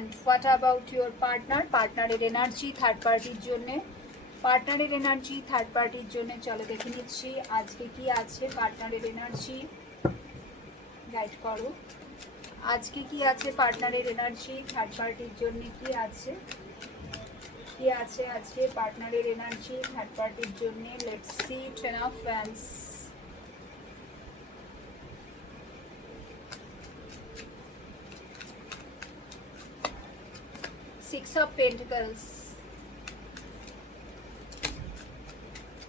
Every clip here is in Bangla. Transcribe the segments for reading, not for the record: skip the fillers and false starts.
হোয়াট অ্যাবাউট ইউর পার্টনারের এনার্জি থার্ড পার্টির জন্যে। পার্টনারের এনার্জি থার্ড পার্টির জন্য চলো দেখে নিচ্ছি আজকে কি আছে পার্টনারের এনার্জি। গাইড করো আজকে কি আছে পার্টনারের এনার্জি থার্ড পার্টির জন্য। কি আছে আজকে পার্টনারের এনার্জি থার্ড পার্টির জন্য। Let's see ten of wands, six of pentacles.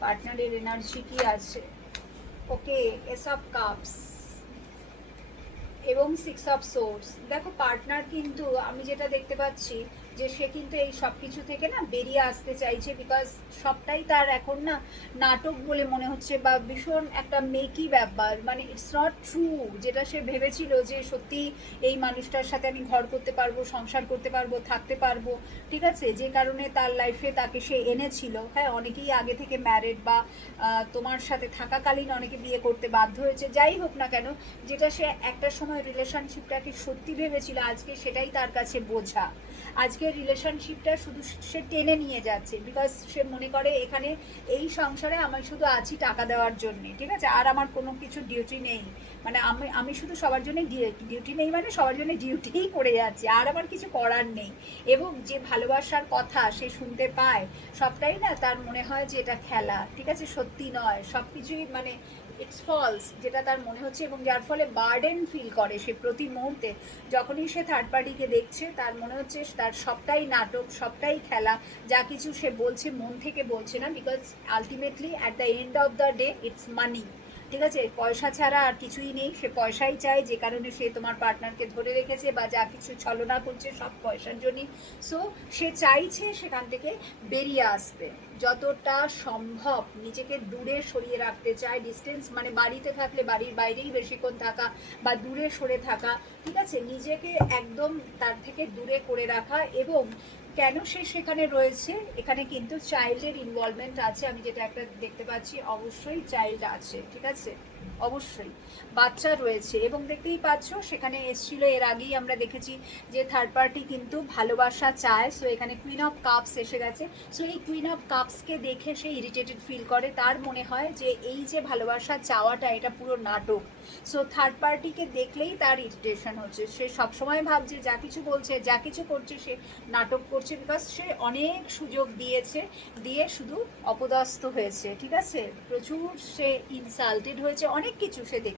পার্টনারের এনার্জি কি আছে? ওকে, এস অফ কাপস এবং সিক্স অফ সোর্স। দেখো পার্টনার কিন্তু আমি যেটা দেখতে পাচ্ছি যে সে কিন্তু এই সব কিছু থেকে না বেরিয়ে আসতে চাইছে, বিকজ সবটাই তার এখন না নাটক বলে মনে হচ্ছে, বা ভীষণ একটা মেকি ব্যাপার, মানে ইটস নট ট্রু। যেটা সে ভেবেছিল যে সত্যি এই মানুষটার সাথে আমি ঘর করতে পারবো, সংসার করতে পারবো, থাকতে পারবো, ঠিক আছে, যে কারণে তার লাইফে তাকে সে এনেছিল। হ্যাঁ, অনেকেই আগে থেকে ম্যারেড বা তোমার সাথে থাকাকালীন অনেকে বিয়ে করতে বাধ্য হয়েছে, যাই হোক না কেন, যেটা সে একটা সময় রিলেশনশিপটাকে সত্যি ভেবেছিল, আজকে সেটাই তার কাছে বোঝা। আজকে রিলেশনশিপটা শুধু সে টেনে নিয়ে যাচ্ছে, বিকজ সে মনে করে এখানে এই সংসারে আমি শুধু আছি টাকা দেওয়ার জন্যে, ঠিক আছে, আর আমার কোনো কিছু ডিউটি নেই। মানে আমি শুধু সবার জন্য ডিউটি নেই, মানে সবার জন্য ডিউটিই করে যাচ্ছি, আর আমার কিছু করার নেই। এবং যে ভালোবাসার কথা সে শুনতে পায়, সবটাই না তার মনে হয় যে এটা খেলা, ঠিক আছে, সত্যি নয়, সব কিছুই মানে ইটস ফলস, যেটা তার মনে হচ্ছে। এবং যার ফলে বার্ডেন ফিল করে সে প্রতি মুহূর্তে। যখনই সে থার্ড পার্টিকে দেখছে তার মনে হচ্ছে তার সবটাই নাটক, সবটাই খেলা, যা কিছু সে বলছে মন থেকে বলছে না, because ultimately at the end of the day it's money, ঠিক আছে, পয়সা ছাড়া আর কিছুই নেই। সে পয়সাই চায়, যে কারণে সে তোমার পার্টনারকে ধরে রেখেছে বা যা কিছু ছলনা করছে সব পয়সার জন্যই। সো সে চাইছে সেখান থেকে বেরিয়ে আসতে, যতটা সম্ভব নিজেকে দূরে সরিয়ে রাখতে চায়। ডিস্টেন্স মানে বাড়িতে থাকলে বাড়ির বাইরেই বেশিক্ষণ থাকা বা দূরে সরে থাকা, ঠিক আছে, নিজেকে একদম তার থেকে দূরে করে রাখা। এবং কেন সে সেখানে রয়েছে, এখানে কিন্তু চাইল্ডের ইনভলভমেন্ট আছে, আমি যেটা একটা দেখতে পাচ্ছি, অবশ্যই চাইল্ড আছে, ঠিক আছে, অবশ্যই বাচ্চা রয়েছে। এবং দেখতেই পাচ্ছ সেখানে এসেছিল, এর আগেই আমরা দেখেছি যে থার্ড পার্টি কিন্তু ভালোবাসা চায়। সো এখানে কুইন অফ কাপস এসে গেছে। সো এই কুইন অফ কাপসকে দেখে সে ইরিটেটেড ফিল করে, তার মনে হয় যে এই যে ভালোবাসা চাওয়াটা এটা পুরো নাটক। সো থার্ড পার্টিকে দেখলেই তার ইরিটেশন হচ্ছে, সে সবসময় ভাবছে যা কিছু বলছে, যা কিছু করছে সে নাটক করছে, বিকজ সে অনেক সুযোগ দিয়েছে, দিয়ে শুধু অপদস্থ হয়েছে, ঠিক আছে, প্রচুর সে ইনসাল্টেড হয়েছে, অনেক কিছু সে